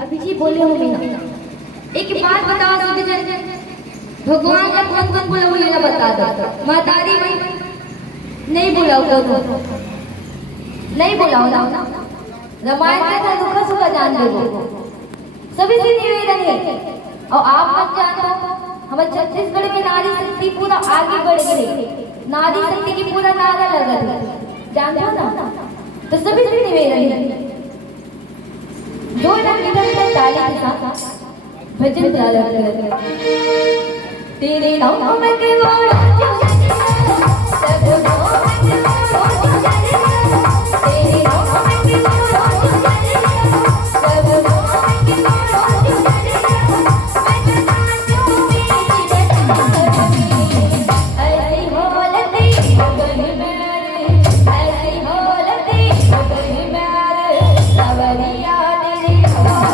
अभी जी बोले हो मीना, एक बात बताओ सुधी जन, भगवान का कौन कौन बोला वो ये ना बता दो। मातारी नहीं बुलाओ, नहीं बुलाओ ना। रामायण में था दुख सुख जान दो, सभी से निवेदन है। और आप मत जानो, हमारे छत्तीसगढ़ में नारी शक्ति पूरा आगे बढ़ गई, नारी शक्ति की पूरा नारा लगा है, जानते हो ना। तो सभी से निवेदन है, जो ना निरंतर ताली के साथ भजन प्रारंभ करें। तेरे नाम के वाड़ा सब नाम के वाड़ा, तेरे नाम के वाड़ा सब नाम के वाड़ा, ऐसी हालत बन मेरे, ऐसी हालत बन मेरे, सवरिया तेरी ऐसी हालत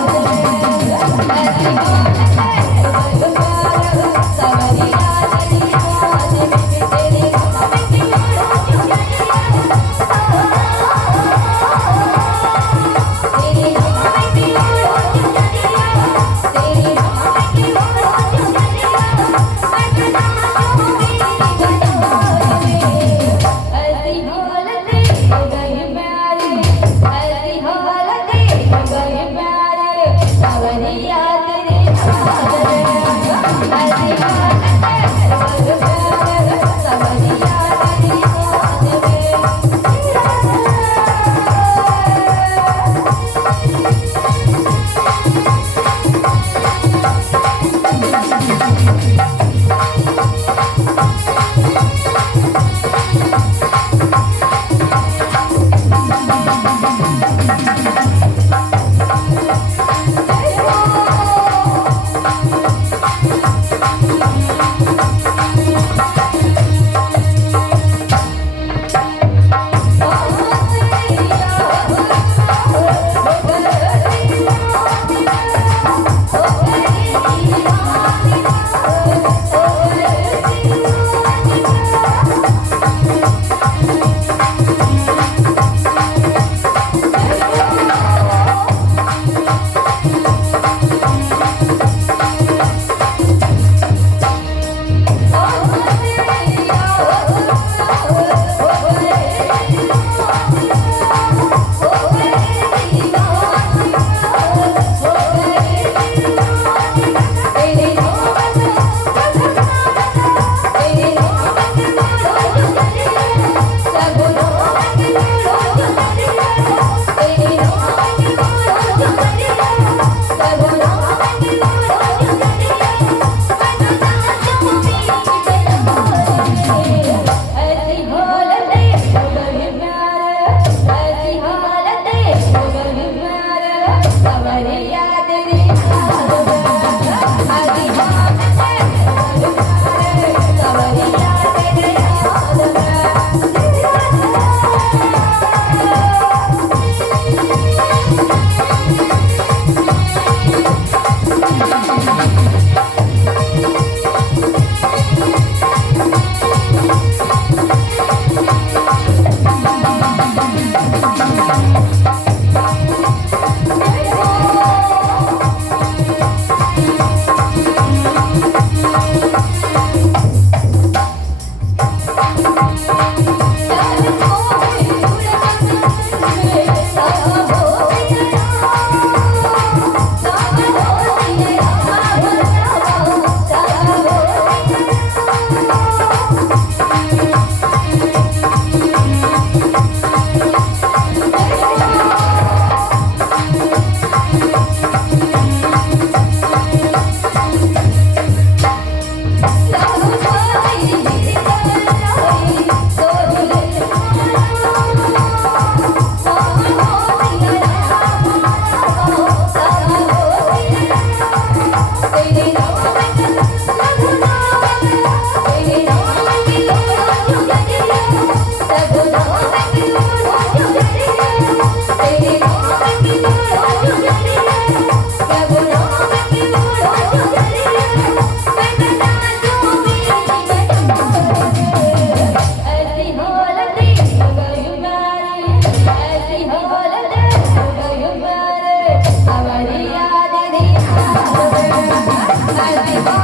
सवरिया